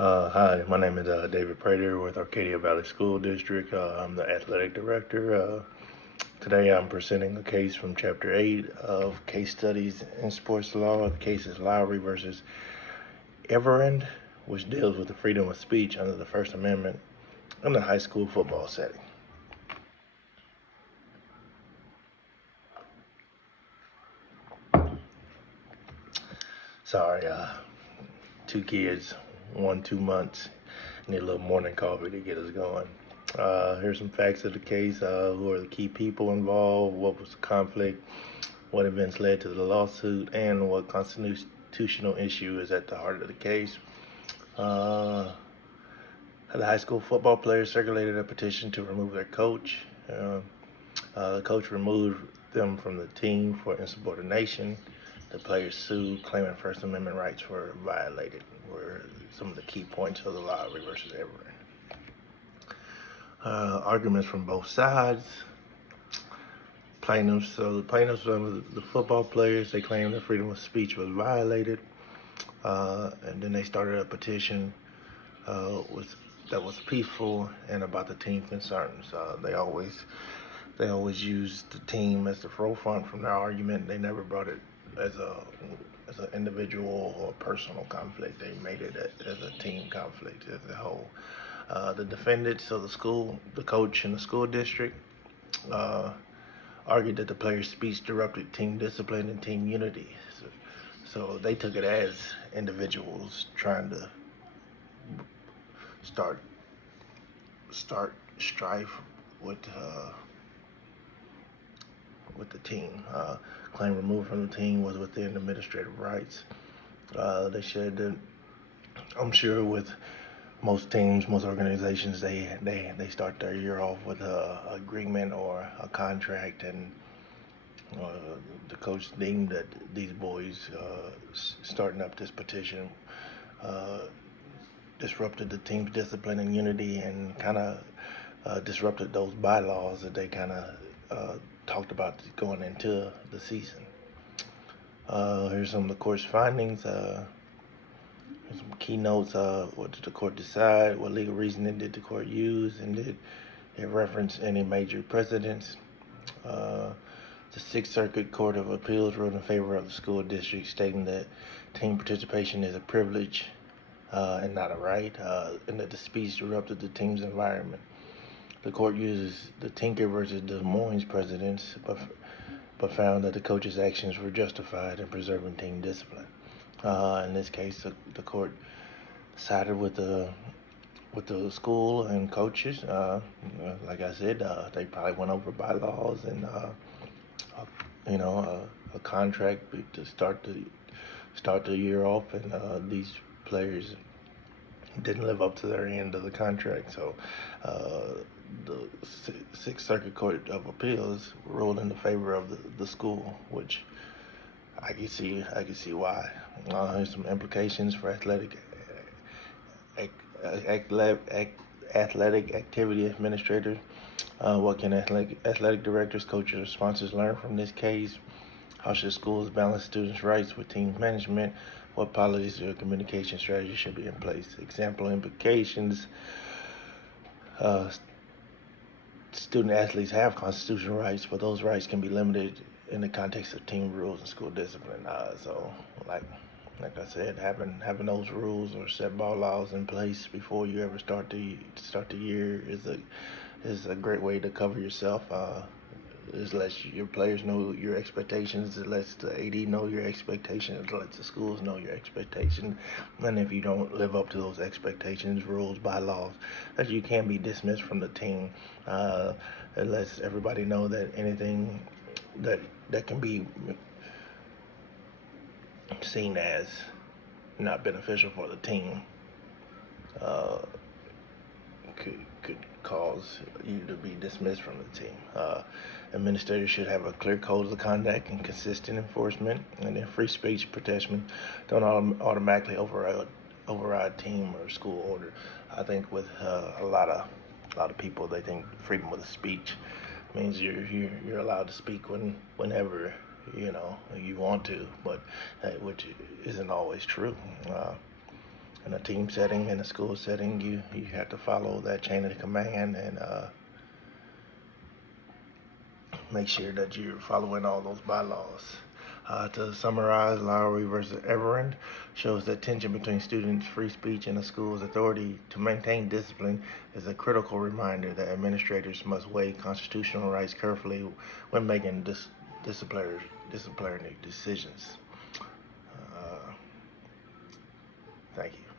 Hi, my name is David Prater with Arcadia Valley School District. I'm the athletic director. Today I'm presenting a case from Chapter 8 of Case Studies in Sports Law. The case is Lowry versus Everend, which deals with the freedom of speech under the First Amendment in the high school football setting. Sorry, two kids, 2 months, need a little morning coffee to get us going. Here's some facts of the case. Who are the key people involved? What was the conflict? What events led to the lawsuit? And what constitutional issue is at the heart of the case? The high school football players circulated a petition to remove their coach. The coach removed them from the team for insubordination. The players sued, claiming First Amendment rights were violated. Were some of the key points of the Lowry versus Everett. Arguments from both sides. Plaintiffs. So the plaintiffs, the football players, they claim their freedom of speech was violated, and then they started a petition that was peaceful and about the team concerns. They always used the team as the forefront from their argument. They never brought it as an individual or personal conflict. They made it as a team conflict as a whole. The defendants, so the coach and the school district, argued that the players' speech disrupted team discipline and team unity. So they took it as individuals trying to start strife with the team. Claim removed from the team was within administrative rights. They said that I'm sure with most teams, most organizations, they start their year off with a agreement or a contract, and uh, the coach deemed that these boys starting up this petition uh, disrupted the team's discipline and unity, and kind of disrupted those bylaws that they kind of talked about going into the season. Here's some of the court's findings. Here's some keynotes. What did the court decide? What legal reasoning did the court use? And did it reference any major precedents? Uh, the Sixth Circuit Court of Appeals ruled in favor of the school district, stating that team participation is a privilege and not a right, and that the speech disrupted the team's environment. The court uses the Tinker versus Des Moines precedents, but found that the coach's actions were justified in preserving team discipline. In this case, the court sided with the school and coaches. Like I said, they probably went over bylaws and a contract to start the year off, and these players didn't live up to their end of the contract. So the Sixth Circuit Court of Appeals ruled in the favor of the school, which I can see why. There's some implications for athletic activity administrators. What can athletic directors, coaches, or sponsors learn from this case? How should schools balance students' rights with team management? What policies or communication strategies should be in place? Example implications. Uh, Student athletes have constitutional rights, but those rights can be limited in the context of team rules and school discipline. So, like I said, having those rules or set ball laws in place before you ever start the year is a great way to cover yourself. It lets your players know your expectations. It lets the AD know your expectations. It lets the schools know your expectations. And if you don't live up to those expectations, rules, bylaws, that you can be dismissed from the team. Uh, it lets everybody know that anything that can be seen as not beneficial for the team uh, could cause you to be dismissed from the team. Administrators should have a clear code of conduct and consistent enforcement, and then free speech protection don't automatically override team or school order. I think with a lot of people, they think freedom of speech means you're allowed to speak whenever you want to, but which isn't always true. in a team setting, in a school setting, you have to follow that chain of command and make sure that you're following all those bylaws. To summarize, Lowry versus Everend shows that tension between students' free speech and the school's authority to maintain discipline is a critical reminder that administrators must weigh constitutional rights carefully when making disciplinary decisions. Uh, Thank you.